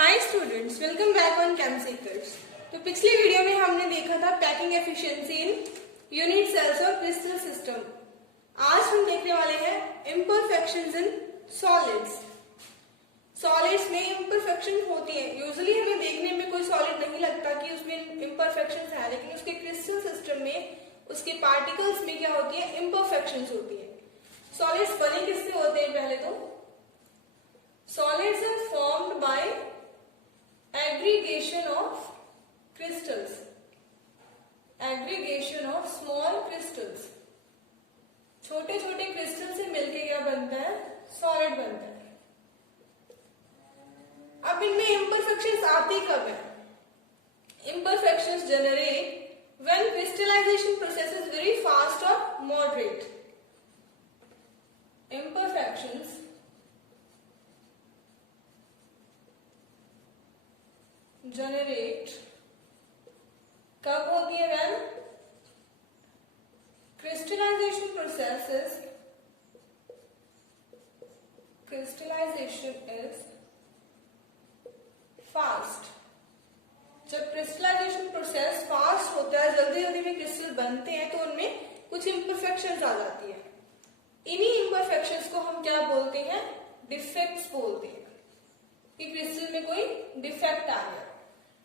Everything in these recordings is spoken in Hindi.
Hi students, welcome back on Chem Seekers. तो पिछली वीडियो में हमने देखा था packing efficiency in unit cells और क्रिस्टल सिस्टम। आज हम देखने वाले हैं इम्परफेक्शंस इन सॉलिड्स। सॉलिड्स में इम्परफेक्शन होती है। यूजुअली हमें देखने में कोई सॉलिड नहीं लगता कि उसमें इम्परफेक्शंस है, लेकिन उसके क्रिस्टल सिस्टम में, उसके पार्टिकल्स में क्या होती है, इम्परफेक्शंस होती है। सॉलिड्स बने किससे होते हैं? पहले तो solids are formed by aggregation of crystals, aggregation of small crystals। छोटे छोटे क्रिस्टल से मिलके क्या बनता है? सॉलिड बनता है। अब इनमें इम्परफेक्शंस आती कब है? Imperfections generate when crystallization process is very fast or moderate। imperfections generate कब होती है? when crystallization is fast। जब क्रिस्टलाइजेशन प्रोसेस फास्ट होता है, जल्दी जल्दी में क्रिस्टल बनते हैं, तो उनमें कुछ इम्परफेक्शंस आ जाती है। इन्हीं इम्परफेक्शंस को हम क्या बोलते हैं? डिफेक्ट्स बोलते हैं कि क्रिस्टल में कोई डिफेक्ट आ गया।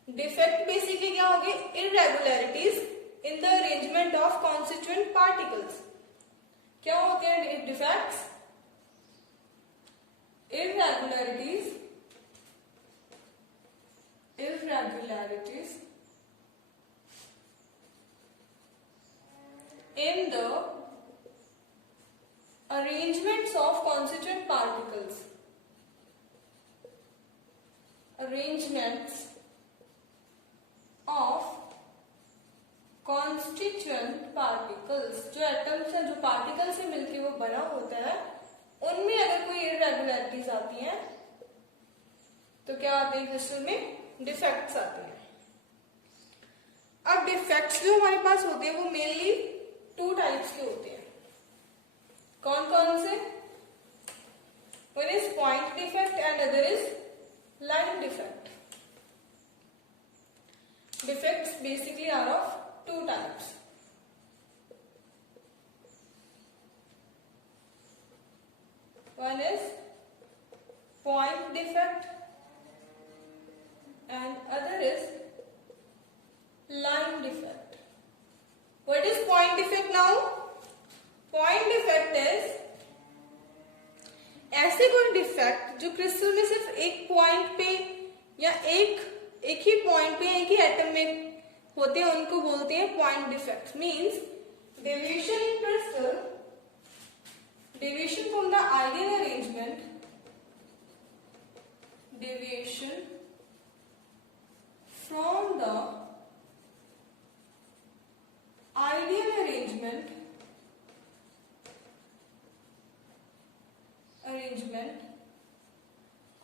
डिफेक्ट बेसिकली क्या होंगे? इररेगुलरिटीज in the arrangement of constituent particles. क्या होते हैं defects? इररेगुलरिटीज in the arrangements of constituent particles। arrangements of constituent particles, जो एटम्स हैं, जो पार्टिकल से मिलके वो बना होता है, उनमें अगर कोई इररेगुलरिटीज आती हैं तो क्या आते हैं? क्रिस्टल में डिफेक्ट्स आते हैं। अब डिफेक्ट्स जो हमारे पास होते हैं वो मेनली टू टाइप्स के होते हैं। कौन कौन से? One is point defect and other is line defect. Defects basically are of two types. One is point defect and other is line defect। What is point defect now? Point defect is ऐसे कोई डिफेक्ट जो क्रिस्टल में सिर्फ एक पॉइंट पे या एक ही पॉइंट पे, एक ही एटम में होते हैं, उनको बोलते हैं point defect. Means deviation in crystal, deviation from the ideal arrangement, deviation from the ideal arrangement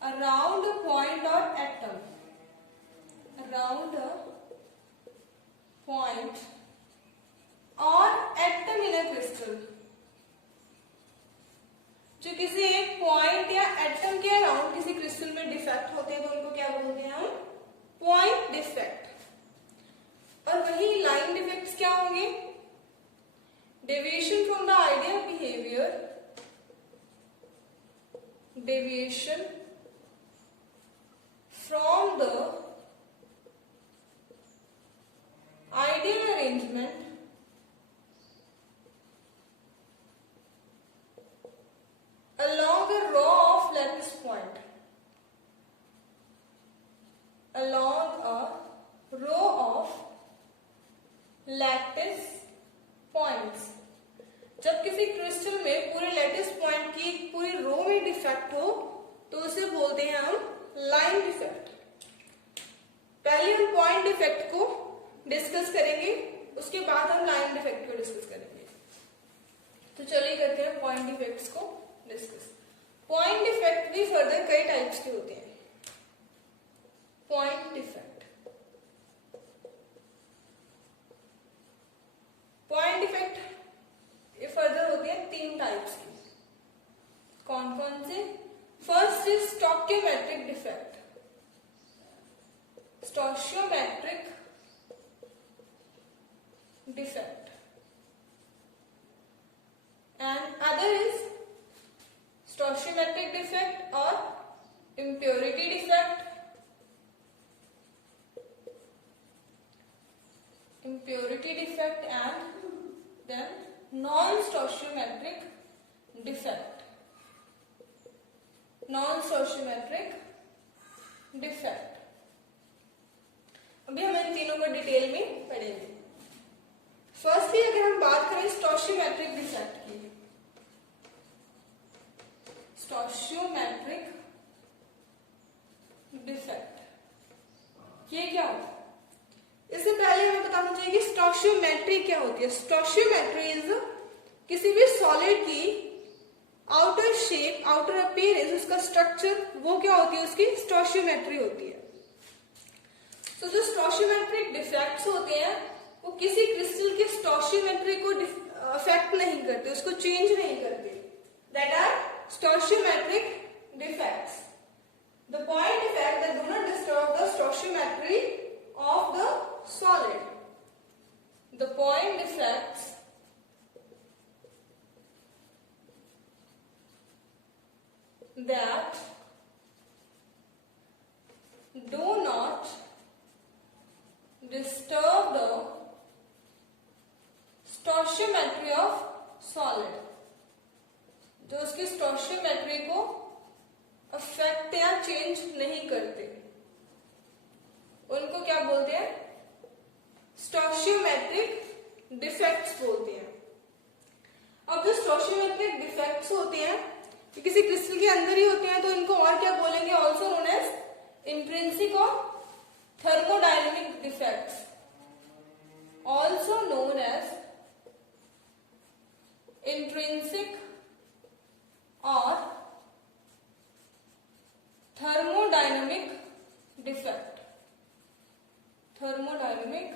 around a point or atom, around a point or atom in a crystal। जो किसी एक पॉइंट या एटम के अराउंड किसी क्रिस्टल में डिफेक्ट होते हैं तो उनको क्या बोलते हैं हम? Point defect. और वही लाइन डिफेक्ट्स क्या होंगे? Deviation from the ideal behaviour, deviation from the ideal arrangement along a row of lattice point, along a row of lattice points। जब किसी क्रिस्टल में पूरे लैटिस पॉइंट की एक पूरी रो में डिफेक्ट हो तो उसे बोलते हैं हम लाइन डिफेक्ट। पहले हम पॉइंट डिफेक्ट को डिस्कस करेंगे, उसके बाद हम लाइन डिफेक्ट को डिस्कस करेंगे। तो चलिए करते हैं पॉइंट डिफेक्ट्स को डिस्कस। पॉइंट डिफेक्ट भी फर्दर कई टाइप्स के होते हैं। पॉइंट डिफेक्ट, पॉइंट डिफेक्ट ये फर्दर होते हैं तीन टाइप्स की। कौन कौन से? First is stoichiometric defect. stoichiometric defect, and other is stoichiometric defect or impurity defect, and then non-stoichiometric defect. अभी हम इन तीनों को डिटेल में पढ़ेंगे। फर्स्टली अगर हम बात करें स्टोशियोमेट्रिक डिफेक्ट की, स्टोशियोमेट्रिक डिफेक्ट ये क्या होता है? इससे पहले हमें बताना चाहिए कि स्टोशियोमेट्री क्या होती है। स्टोशियोमेट्री इज किसी भी सॉलिड की आउटर शेप, आउटर अपीयरेंस, उसका स्ट्रक्चर, वो क्या होती है? उसकी स्टोशियोमेट्री होती है। तो जो स्टोशियोमेट्रिक डिफेक्ट्स होते हैं वो किसी क्रिस्टल के स्टोशियोमेट्री को अफेक्ट नहीं करते, उसको चेंज नहीं करते। That are stoichiometric defects. The point defect that do not disturb the stoichiometry of the solid. The point defects that do not disturb the stoichiometry of solid, जो उसकी स्टोशियोमेट्री को अफेक्ट या चेंज नहीं करते, उनको क्या बोलते हैं? स्टोशियोमेट्रिक डिफेक्ट्स बोलते हैं। अब जो स्टोशियोमेट्रिक डिफेक्ट्स होते हैं ये किसी क्रिस्टल के अंदर ही होते हैं, तो इनको और क्या बोलेंगे? ऑल्सो नोन एज इंट्रिंसिक और thermodynamic defects, also known as intrinsic और thermodynamic defect. Thermodynamic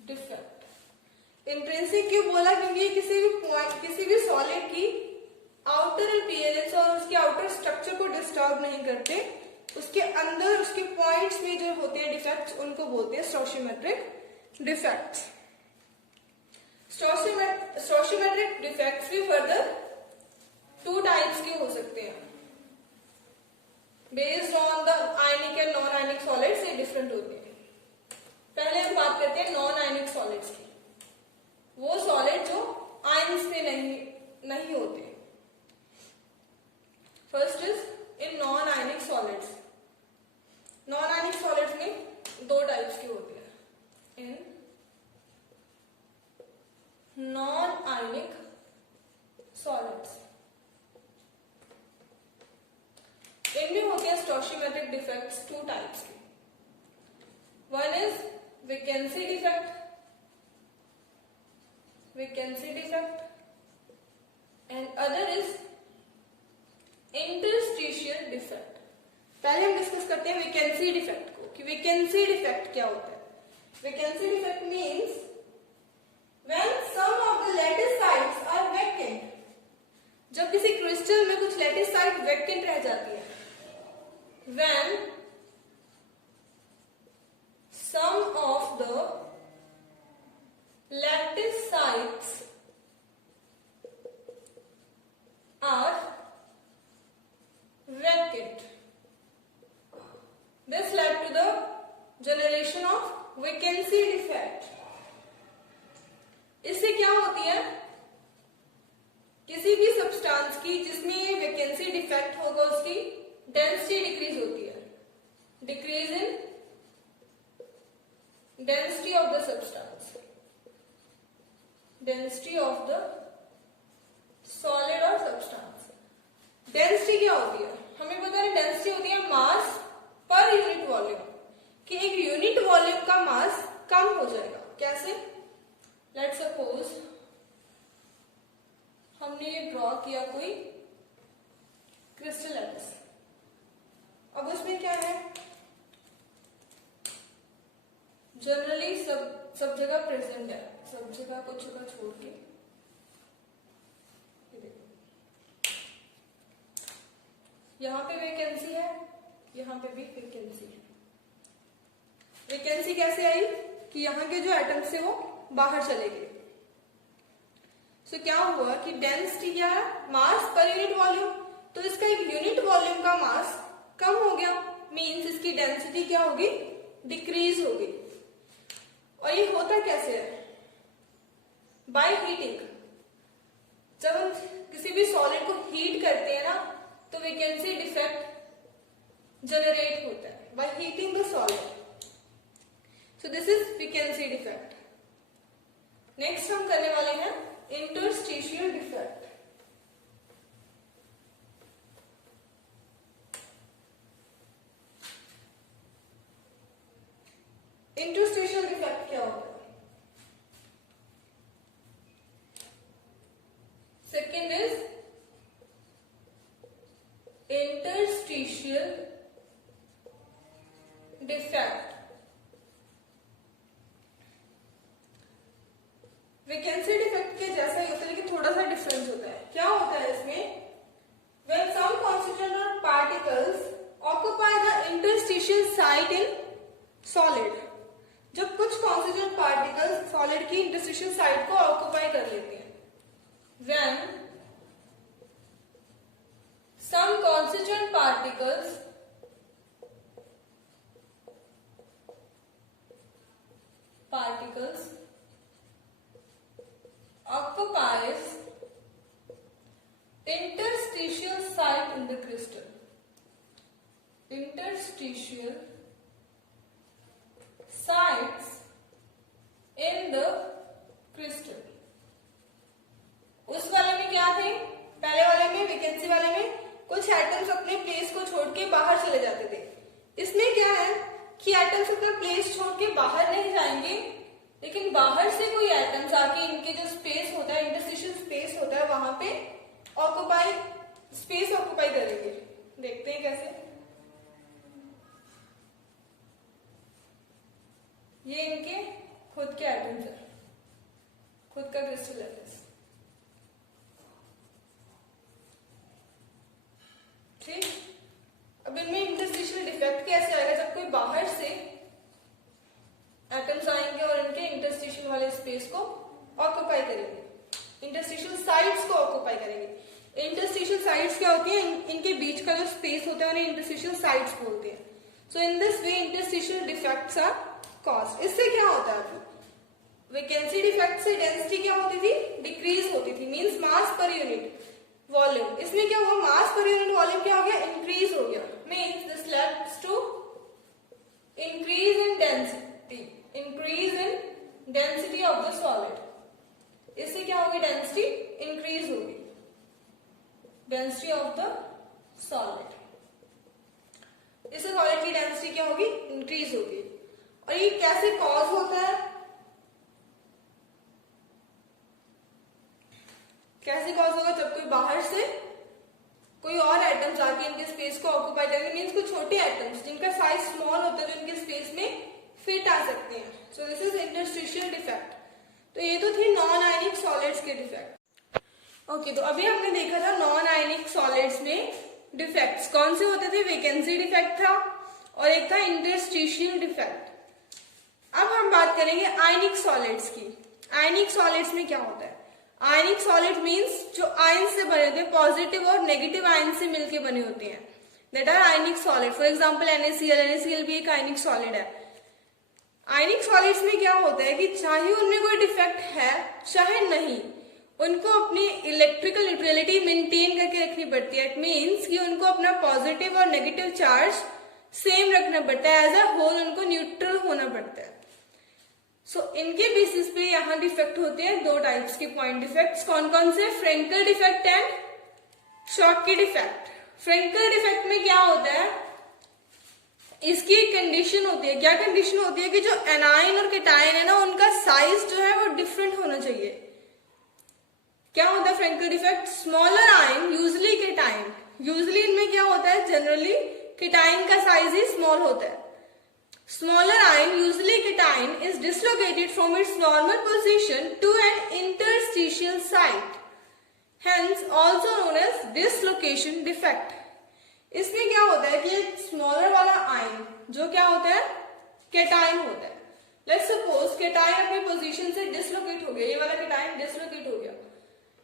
defect intrinsic क्यों बोला? क्योंकि किसी भी सॉलिड की आउटर अपीयरेंस और उसके आउटर स्ट्रक्चर को डिस्टर्ब नहीं करते, उसके अंदर उसके पॉइंट्स में जो होते हैं डिफेक्ट्स, उनको बोलते हैं स्टोशियोमेट्रिक डिफेक्ट्स। स्टोशियोमेट्रिक डिफेक्ट्स भी फर्दर 2 टाइप्स के हो सकते हैं, based on the ionic and non ionic solids, ये डिफरेंट होते हैं। पहले हम बात करते हैं नॉन आयनिक सॉलिड्स की, वो सॉलिड जो आयंस पे नहीं होते। First is in non ionic solids. Non ionic solids में 2 टाइप्स के होते हैं। इन नॉन आयनिक सॉलिड्स इनमें होते हैं स्टोशियोमेट्रिक डिफेक्ट्स 2 टाइप्स के। One is vacancy defect, and other is interstitial defect. पहले हम डिस्कस करते हैं वेकेंसी डिफेक्ट को, कि वेकेंसी डिफेक्ट क्या होता है। Vacancy defect means when some of the lattice sites are vacant, जब किसी क्रिस्टल में कुछ लैटिस साइट वैकेंट रह जाती है। when some of the lattice sites are vacant, this led to the generation of vacancy defect. इससे क्या होती है? किसी भी सब्सटेंस की जिसमें वैकेंसी डिफेक्ट होगा उसकी डेंसिटी डिक्रीज होती है। Decrease in density of the substance, density of the solid or substance। Density क्या होती है? हमें पता है डेंसिटी होती है मास पर यूनिट वॉल्यूम, कि एक यूनिट वॉल्यूम का मास कम हो जाएगा। कैसे? लेट्स सपोज हमने ये ड्रॉ किया कोई क्रिस्टल लैटिस, अब उसमें क्या है? जनरली सब जगह प्रेजेंट है, सब जगह कुछ जगह छोड़ के यहाँ पे वैकेंसी है, यहाँ पे भी वैकेंसी है। वैकेंसी कैसे आई कि यहाँ के जो एटम्स थे वो बाहर चले गए। सो क्या हुआ कि डेंसिटी क्या है, मास पर यूनिट वॉल्यूम, तो इसका एक यूनिट वॉल्यूम का मास कम हो गया, मींस इसकी डेंसिटी क्या होगी, डिक्रीज होगी। और ये होता कैसे है, बाय हीटिंग। जब हम किसी भी सॉलिड को हीट करते हैं ना तो वैकेंसी डिफेक्ट जनरेट होता है by heating the solid. So this is vacancy defect. Next हम करने वाले हैं इंटरस्टिशियल डिफेक्ट। इंटरस्टिशियल डिफेक्ट क्या होता है? Second is interstitial defect. Vacancy defect के जैसा ही होता है लेकिन थोड़ा सा डिफरेंस होता है। क्या होता है इसमें, when some constituent or particles occupy the interstitial site in solid, जब कुछ कॉन्स्टिट्यूएंट पार्टिकल्स सॉलिड की इंटरस्टिशियल साइट को ऑक्यूपाई कर लेते हैं। when some constituent particles occupies interstitial site in the crystal, interstitial sites in the crystal। उस वाले में क्या थे, पहले वाले में वैकेंसी वाले में कुछ एटम्स अपने प्लेस को छोड़ के बाहर चले जाते थे। इसमें क्या है कि एटम्स अपना प्लेस छोड़ के बाहर नहीं जाएंगे, लेकिन बाहर से कोई एटम्स आके इनके जो स्पेस होता है, इंटरस्टिशियल स्पेस होता है, वहां पे स्पेस ऑक्यूपाई करेंगे। देखते हैं कैसे। ये इनके खुद के एटम्स है, खुद का क्रिस्टल है। ठीक, अब इनमें इंटरस्टिशियल डिफेक्ट कैसे आएगा, जब कोई बाहर से एटम्स आएंगे और इनके इंटरस्टिशियल वाले स्पेस को ऑक्यूपाई करेंगे, इंटरस्टिशियल साइट्स को ऑक्यूपाई करेंगे। इंटरस्टिशियल साइट्स क्या होती हैं, इनके बीच का जो स्पेस होता है उन्हें इंटरस्टिशियल साइट्स बोलते हैं। So in this way interstitial defects are caused. इससे क्या होता है, वैकेंसी डिफेक्ट से डेंसिटी क्या होती थी, डिक्रीज होती थी, मींस मास पर यूनिट वॉल्यूम। इसमें क्या हुआ, मास पर यूनिट वॉल्यूम क्या हो गया, इंक्रीज हो गया, means this leads to increase in density, increase in density of the solid. इससे क्या होगी, डेंसिटी इंक्रीज होगी, डेंसिटी ऑफ द सॉलिड। इससे सॉलिड की डेंसिटी क्या होगी, इंक्रीज होगी। और ये कैसे कॉज होता है, कैसे कॉज होगा, जब कोई बाहर से कोई और एटम्स आके इनके स्पेस को ऑक्यूपाई करेंगे, मींस कुछ छोटे एटम्स जिनका साइज स्मॉल होता है जो इनके स्पेस में फिट आ सकते हैं। सो दिस इज इंटरस्टिशियल डिफेक्ट। तो ये तो थी नॉन आयनिक सॉलिड्स के डिफेक्ट। ओके, तो अभी हमने देखा था नॉन आयनिक सॉलिड्स में डिफेक्ट्स कौन से होते थे, वैकेंसी डिफेक्ट था और एक था इंटरस्टिशियल डिफेक्ट। अब हम बात करेंगे आयनिक सॉलिड्स की। आयनिक सॉलिड्स में क्या होता है, आयनिक सॉलिड मींस जो आयन से बने होते हैं, पॉजिटिव और नेगेटिव आयन से मिलके बने होते हैं, that are ionic solid. For example NaCl, NaCl भी एक आयनिक सॉलिड है। आयनिक सॉलिड्स में क्या होता है कि चाहे उनमें कोई डिफेक्ट है चाहे नहीं, उनको अपनी इलेक्ट्रिकल न्यूट्रलिटी मेंटेन करके रखनी पड़ती है। इट मींस कि उनको अपना पॉजिटिव और नेगेटिव चार्ज सेम रखना पड़ता है, एज अ होल उनको न्यूट्रल होना पड़ता है। सो इनके बेसिस पे यहाँ डिफेक्ट होते हैं दो टाइप्स के पॉइंट डिफेक्ट्स। कौन कौन से, Frenkel defect and Schottky defect. Frenkel defect में क्या होता है, इसकी एक कंडीशन होती है, क्या कंडीशन होती है कि जो एनाइन और केटाइन है ना, उनका साइज जो है वो डिफरेंट होना चाहिए। क्या होता है Frenkel defect, smaller ion usually cation, usually इनमें क्या होता है, जनरली केटाइन का साइज ही स्मॉल होता है। Smaller ion, usually cation, is dislocated from its normal position to an interstitial site, hence also known as dislocation defect. इसमें क्या होता है कि स्मॉलर वाला आयन जो क्या होता है, केटायन होता है। लेट्स सपोज केटायन अपनी पोजीशन से डिसलोकेट हो गया, ये वाला केटायन डिसलोकेट हो गया,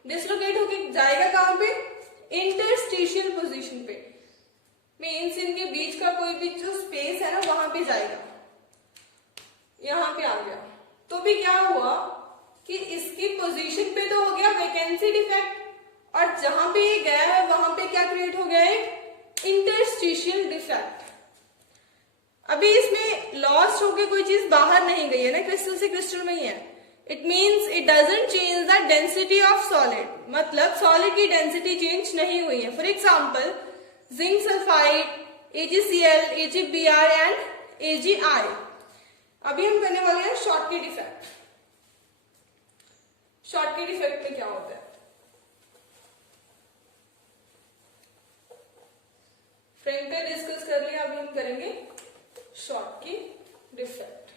डिसलोकेट होके जाएगा कहां पे, इंटरस्टिशियल पोजीशन पे, मीन्स इनके बीच का कोई भी जो स्पेस है ना वहां पे जाएगा, यहां पे आ गया, तो भी क्या हुआ कि इसकी पोजीशन पे तो हो गया वैकेंसी डिफेक्ट, और जहां पे ये गया है वहां पे क्या क्रिएट हो गया है, इंटरस्टिशियल डिफेक्ट। अभी इसमें लॉस्ट होके कोई चीज बाहर नहीं गई है ना, क्रिस्टल से क्रिस्टल में ही है, it means it doesn't change the density of solid, मतलब सॉलिड की डेंसिटी चेंज नहीं हुई है। For example zinc sulphide, AgCl, AgBr and AgI। अभी हम करने वाले हैं शॉर्टकी डिफेक्ट। शॉर्टकी डिफेक्ट में क्या होता है, फ्रैंकल डिस्कस कर लिया, अभी हम करेंगे Schottky defect.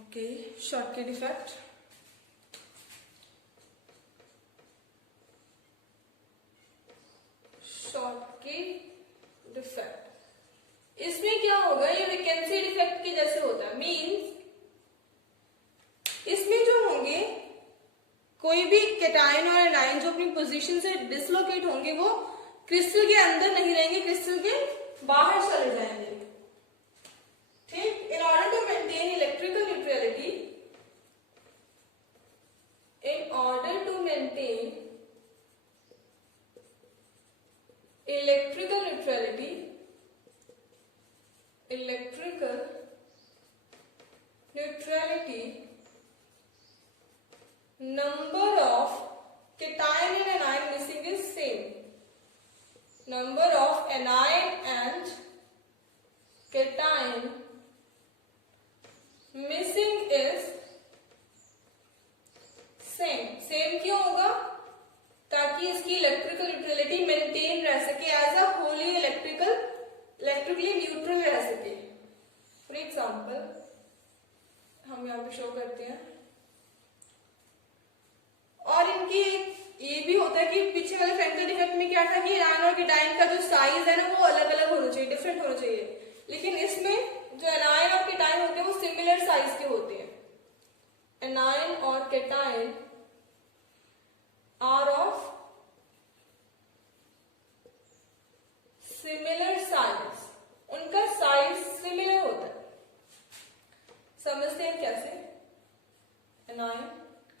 Okay, Schottky defect. Schottky defect इसमें क्या होगा, ये वैकेंसी डिफेक्ट के जैसे होता है, मींस इसमें जो होंगे कोई भी केटायन और एनायन जो अपनी पोजीशन से डिसलोकेट होंगे वो क्रिस्टल के अंदर नहीं रहेंगे, क्रिस्टल के बाहर चले जाएंगे। ठीक, in order to maintain electrical neutrality, in order to maintain electrical neutrality, electrical neutrality, number of cation and anion missing is same, number of anion and cation missing is same। Same क्यों होगा, ताकि इसकी इलेक्ट्रिकल न्यूट्रलिटी मेंटेन रह सके, as a wholly electrically neutral रह सके। फॉर एग्जाम्पल हम यहाँ पे शो करते हैं, और इनकी ये भी होता है कि पीछे वाले फ्रैंकल डिफेक्ट में क्या था कि एनायन और केटायन का जो साइज है ना वो अलग अलग होना चाहिए, डिफरेंट होना चाहिए, लेकिन इसमें जो एनायन और केटायन होते हैं वो सिमिलर साइज के होते हैं। एनायन और cation are of similar size, उनका साइज सिमिलर होता है। समझते हैं कैसे, एनायन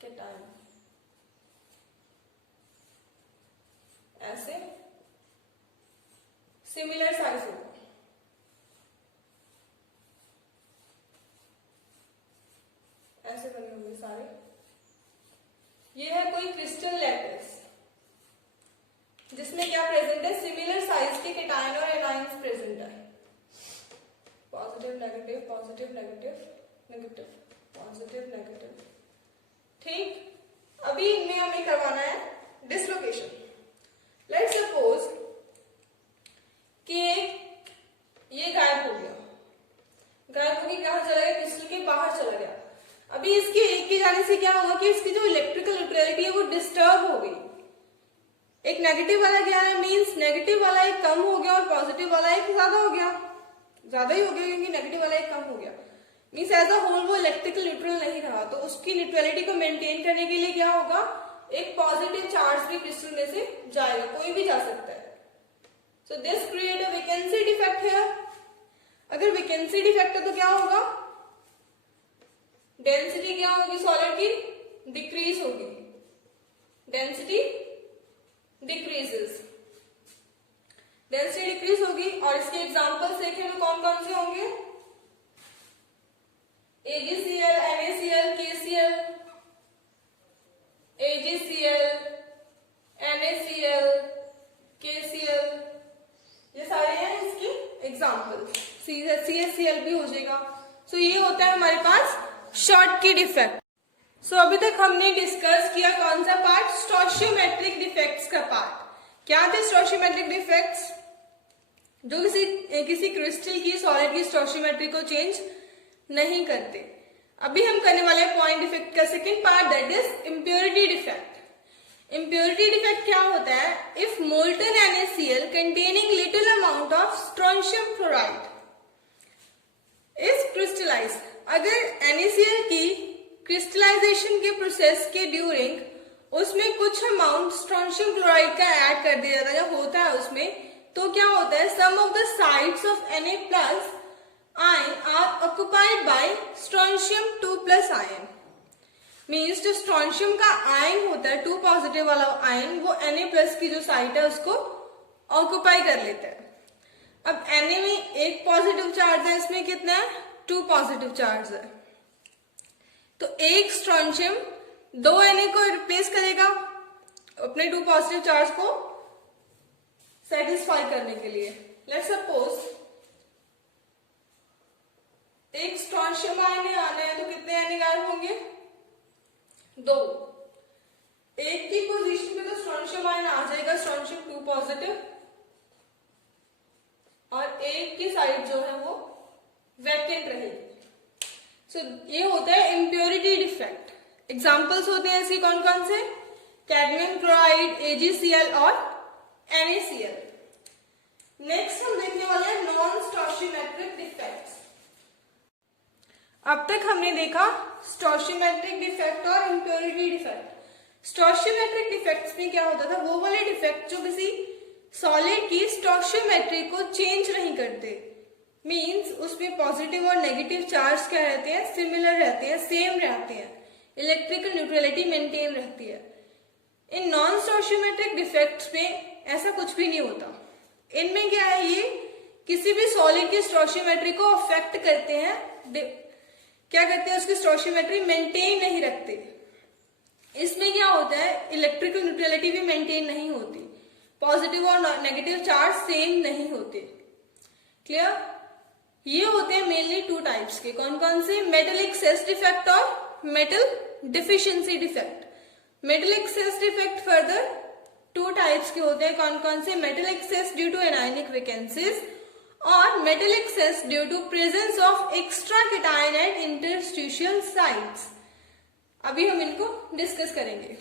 केटायन ऐसे सिमिलर साइज होगा, ऐसे बने होंगे सारे। ये है कोई क्रिस्टल लैटिस जिसमें क्या प्रेजेंट है, सिमिलर साइज के केटायन और एनायंस प्रेजेंट है, positive negative positive negative negative positive negative. ठीक, अभी इनमें हमें करवाना है डिसलोकेशन। लेट्स सपोज कि ये गायब हो गया, गायब होकर कहां चला गया, क्रिस्टल के बाहर चला गया। अभी इसके एक के जाने से क्या होगा कि इसकी जो इलेक्ट्रिकल न्यूट्रलिटी है वो डिस्टर्ब हो गई, एक नेगेटिव वाला गया है, मींस नेगेटिव वाला एक कम हो गया और पॉजिटिव वाला एक ज्यादा हो गया, ज्यादा ही हो गया क्योंकि नेगेटिव वाला एक कम हो गया, मींस एज अ होल वो इलेक्ट्रिकल न्यूट्रल नहीं रहा। तो उसकी न्यूट्रलिटी को मेंटेन करने के लिए क्या होगा, एक पॉजिटिव चार्ज भी क्रिस्टल में से जाएगा, कोई भी जा सकता है। So this create a vacancy defect here. अगर वैकेंसी डिफेक्ट है तो क्या होगा, डेंसिटी क्या होगी सॉलिड की, डिक्रीज होगी, डेंसिटी डिक्रीजेस, डेंसिटी डिक्रीज होगी। और इसके एग्जांपल्स देखें तो कौन कौन से होंगे, AgCl, NaCl, KCl, AgCl, NaCl, KCl, ये सारे हैं इसके एग्जाम्पल। CaCl भी हो जाएगा। सो ये होता है हमारे पास शॉर्टकी डिफेक्ट। सो अभी तक हमने डिस्कस किया कौन सा पार्ट, स्टोशियोमेट्रिक डिफेक्ट्स का पार्ट। क्या थे स्टोशियोमेट्रिक डिफेक्ट्स, जो किसी क्रिस्टल की सॉलिड की स्टोशियोमेट्री को चेंज नहीं करते। अभी हम करने वाले हैं पॉइंट डिफेक्ट का second part, that is impurity defect. Impurity defect क्या होता है? If molten NaCl containing little amount of strontium chloride is crystallize, अगर NaCl की क्रिस्टलाइजेशन के प्रोसेस के ड्यूरिंग उसमें कुछ अमाउंट स्ट्रोंशियम क्लोराइड का ऐड कर दिया जाता है या होता है उसमें, तो क्या होता है? Some of the sites of Na+ ion are occupied by strontium 2+ ion. Means जो स्ट्रोंशियम का आयन होता है 2 पॉजिटिव वाला आयन, वो Na+ की जो साइट है उसको ऑक्युपाई कर लेता है। अब Na में एक पॉजिटिव चार्ज है, इसमें कितना है? 2 पॉजिटिव चार्ज है, तो एक स्ट्रोंशियम 2 Na को रिप्लेस करेगा अपने 2 पॉजिटिव चार्ज को सेटिस्फाई करने के लिए। लेट्स सपोज एक स्ट्रोंशियम आयन आना है, तो कितने Na गायब होंगे? 2। एक की पोजीशन पे तो स्ट्रोंशियम आयन आ जाएगा, स्ट्रोंशियम 2 पॉजिटिव, और एक की साइड जो है वो वैकेंट रहेगी। सो ये होता है इम्प्योरिटी डिफेक्ट। एग्जांपल्स होते हैं इसके कौन कौन से? कैडमियम क्लोराइड, AgCl और NaCl। नेक्स्ट हम देखने वाले हैं नॉन स्टोइचियोमेट्रिक डिफेक्ट्स। अब तक हमने देखा स्टोइचियोमेट्रिक डिफेक्ट और इम्प्योरिटी डिफेक्ट। स्टोइचियोमेट्रिक डिफेक्ट्स में क्या होता था? वो वाले डिफेक्ट जो किसी सॉलिड की स्टोइचियोमेट्री को चेंज नहीं करते, मींस उसमें पॉजिटिव और नेगेटिव चार्ज क्या रहते हैं? सिमिलर रहते हैं, सेम रहते हैं, इलेक्ट्रिकल न्यूट्रलिटी मेंटेन रहती है। इन नॉन स्टोइचियोमेट्रिक डिफेक्ट्स में ऐसा कुछ भी नहीं होता। इनमें क्या है? ये किसी भी सॉलिड की स्टोइचियोमेट्री को अफेक्ट करते हैं, क्या करते हैं? उसकी स्टोइचियोमेट्री मेंटेन नहीं रखते। इसमें क्या होता है? इलेक्ट्रिकल न्यूट्रलिटी भी मेंटेन नहीं होती, पॉजिटिव और नेगेटिव चार्ज सेम नहीं होते। क्लियर? ये होते हैं मेनली 2 टाइप्स के। कौन कौन से? मेटल एक्सेस डिफेक्ट और metal deficiency defect. Metal excess defect further 2 types के होते हैं। कौन कौन से? Metal excess due to anionic vacancies और metal excess due to presence of extra cation at interstitial sites. अभी हम इनको डिस्कस करेंगे।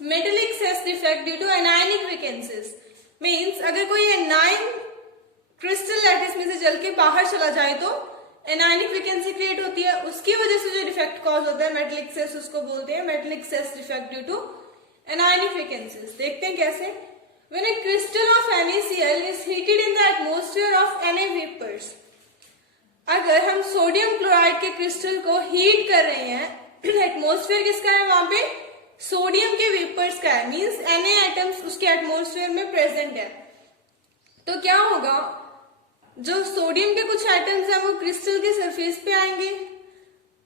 Metal excess defect due to anionic vacancies means अगर कोई एनायन क्रिस्टल लैटिस में से जल के बाहर चला जाए तो एनायनिक वैकेंसी क्रिएट होती है, उसकी वजह से जो डिफेक्ट कॉज होता है मेटल एक्सेस, उसको बोलते हैं metal excess defect due to anionic vacancies. देखते हैं कैसे। When a crystal of NaCl is heated in the atmosphere of Na vapors, अगर हम सोडियम क्लोराइड के क्रिस्टल को हीट कर रहे हैं, एटमोस्फेयर किसका है? वहां पे सोडियम के वेपर्स का है, मींस Na एटम्स उसके एटमोस्फेयर में प्रेजेंट है। तो क्या होगा? जो सोडियम के कुछ एटम्स हैं वो क्रिस्टल के सरफेस पे आएंगे।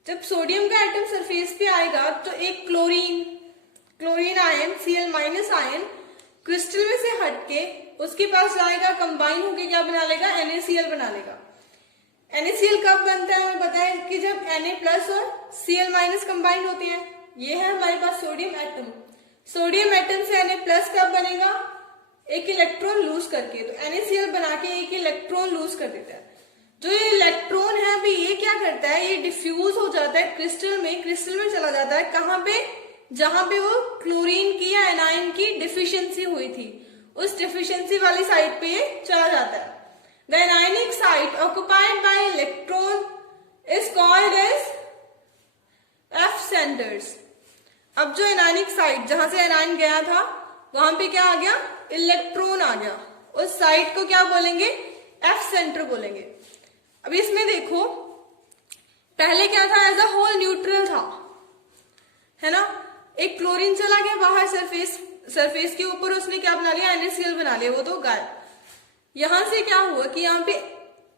जब सोडियम का एटम सरफेस पे आएगा तो एक chlorine ion Cl- ion crystal में से हटके उसके पास जाएगा, कंबाइन होके क्या बना लेगा? NaCl बना लेगा। NaCl कब बनता है? हमें पता है कि जब Na+ और Cl- कंबाइन होते हैं। ये है हमारे पास सोडियम एटम। सोडियम एटम से Na+ कब बनेगा? एक इलेक्ट्रॉन लूज करके, तो NaCl बना के एक इलेक्ट्रॉन लूज कर देता है। जो ये इलेक्ट्रॉन है अभी ये क्या करता है? ये डिफ्यूज हो जाता है क्रिस्टल में चला जाता है। कहाँ पे? जहां पे वो क्लोरीन की या एनाइन की डिफिशियंसी हुई थी, उस डिफिशियंसी वाली साइड पे ये चला जाता है। The anionic site occupied by electron is called as F centres. अब जो एनायनिक साइट जहां से एनाइन गया था वहां पे क्या आ गया? इलेक्ट्रॉन आ गया। उस साइट को क्या बोलेंगे? F सेंटर बोलेंगे। अब इसमें देखो, पहले क्या था? एज अ होल न्यूट्रल था, है ना। एक क्लोरीन चला गया बाहर सरफेस के ऊपर, उसने क्या बना लिया? NaCl बना लिया, वो तो गायब। यहां से क्या हुआ कि यहाँ पे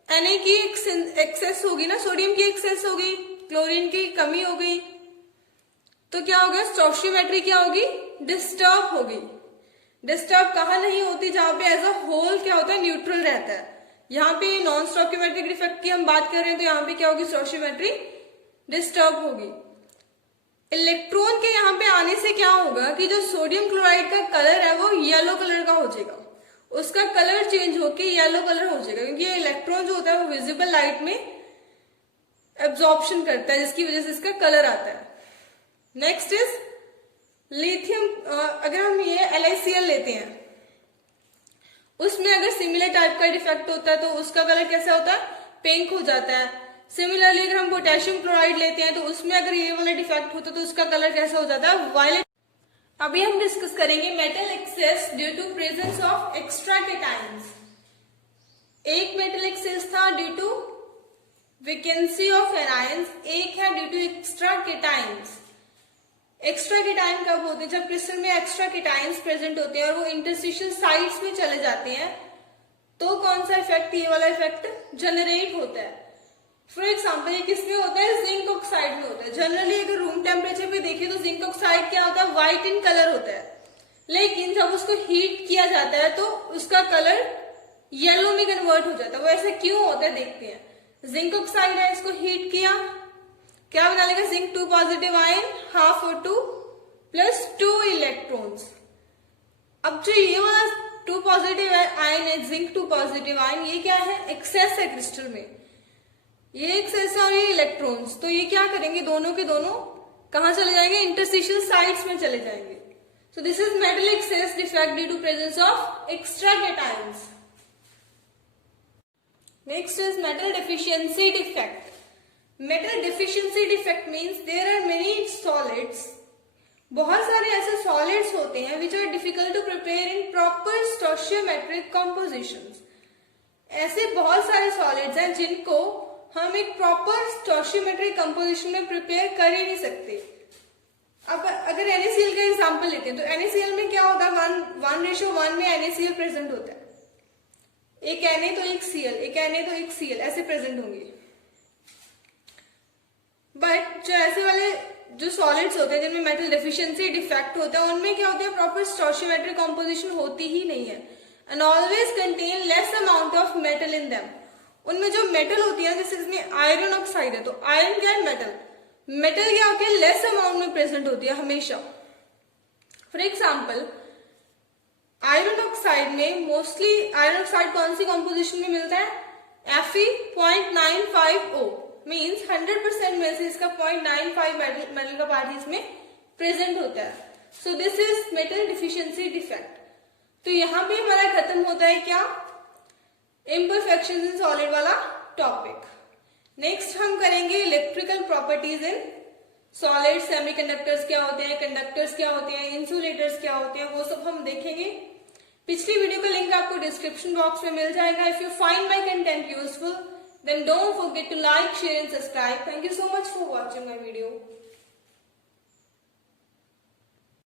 Na की एक्सेस होगी ना, सोडियम की एक्सेस हो गई, क्लोरीन की कमी हो गई, तो क्या हो गया? स्टोइचियोमेट्री क्या होगी? डिस्टर्ब होगी। डिस्टर्ब कहाँ नहीं होती? जहां पे एज अ होल क्या होता है? न्यूट्रल रहता है। यहाँ पे नॉन स्टोइचियोमेट्रिक डिफेक्ट की हम बात कर रहे हैं, तो यहाँ पे क्या होगी? स्टोइचियोमेट्री डिस्टर्ब होगी। इलेक्ट्रॉन के यहाँ पे आने से क्या होगा कि जो सोडियम क्लोराइड का कलर है वो येलो कलर का हो जाएगा, उसका कलर चेंज होके येलो कलर हो जाएगा, क्योंकि ये इलेक्ट्रॉन जो होता है वो विजिबल लाइट में एब्जॉर्प्शन करता है, जिसकी वजह से इसका कलर आता है। नेक्स्ट इज लिथियम, अगर हम ये LiCl लेते हैं, उसमें अगर सिमिलर टाइप का डिफेक्ट होता है तो उसका कलर कैसा होता है, पिंक हो जाता है। सिमिलरली अगर हम पोटेशियम क्लोराइड लेते हैं तो उसमें अगर ये वाला डिफेक्ट होता है तो उसका कलर कैसा हो जाता है, वायलेट। अभी हम डिस्कस करेंगे metal excess due to presence of extra cations. एक मेटल एक्सेस था due to vacancy of anions, एक है due to extra cations. Extra cation कब होते हैं, जब क्रिस्टल में एक्स्ट्रा केटाइंस प्रेजेंट होते हैं और वो इंटरस्टिशियल साइट्स में चले जाते हैं, तो कौन सा इफेक्ट, ये वाला इफेक्ट जनरेट होता है। फॉर एग्जाम्पल ये किसमें होता है, जिंक ऑक्साइड में होता है। जनरली अगर रूम टेम्परेचर पे देखें तो जिंक ऑक्साइड क्या होता है, व्हाइट इन कलर होता है, लेकिन जब उसको हीट किया जाता है तो उसका कलर येलो में कन्वर्ट हो जाता है। वो ऐसा क्यों होता है देखते हैं। जिंक ऑक्साइड है, इसको हीट किया, क्या बना लेगा, zinc 2 positive ion, half O2 plus 2 electrons. अब जो ये वाला 2 पॉजिटिव आयन है, जिंक 2 पॉजिटिव आयन, ये क्या है, एक्सेस है क्रिस्टल में, ये एक्सेस है और ये इलेक्ट्रॉन्स, तो ये क्या करेंगे, दोनों के दोनों कहां चले जाएंगे, इंटरस्टिशियल साइट्स में चले जाएंगे। So this is metal excess defect due to presence of extra cations. Next is metal deficiency defect. Metal deficiency defect means there are many solids, बहुत सारे ऐसे सॉलिड्स होते हैं which are difficult to prepare in proper stoichiometric compositions. ऐसे बहुत सारे सॉलिड्स हैं जिनको हम एक प्रॉपर स्टोशियोमेट्रिक कंपोजिशन में प्रिपेयर कर ही नहीं सकते। अब अगर NaCl का एग्जांपल लेते हैं तो NaCl में क्या होता है, 1:1 में NaCl प्रेजेंट होता है, एक Na तो एक Cl, एक Na तो एक Cl, ऐसे प्रेजेंट होंगे। बट जो ऐसे वाले जो सॉलिड्स होते हैं जिनमें मेटल डेफिशिएंसी डिफेक्ट होता है, उनमें क्या होता है, प्रॉपर स्टोशियोमेट्रिक कॉम्पोजिशन होती ही नहीं है, and always contain less amount of metal in them. उनमें जो मेटल होती है, जैसे इसमें आयरन ऑक्साइड है, तो आयरन क्या है, मेटल, मेटल क्या होती है, लेस अमाउंट में प्रेजेंट होती है हमेशा। फॉर एग्जाम्पल आयरन ऑक्साइड में मोस्टली, आयरन ऑक्साइड कौन सी कॉम्पोजिशन में मिलता है, Fe.95O, मीन्स 100% में से इसका 0.95 मेटल का पार्ट इसमें प्रेजेंट होता है। सो this is metal deficiency defect. तो यहां पे हमारा खत्म होता है क्या, इम्परफेक्शंस इन सॉलिड वाला टॉपिक। नेक्स्ट हम करेंगे electrical properties in solid, semiconductors क्या होते हैं, कंडक्टर्स क्या होते हैं, इंसुलेटर्स क्या होते हैं, वो सब हम देखेंगे। पिछली वीडियो का लिंक आपको डिस्क्रिप्शन बॉक्स में मिल जाएगा। If you find my content useful, then don't forget to like, share and subscribe. Thank you so much for watching my video.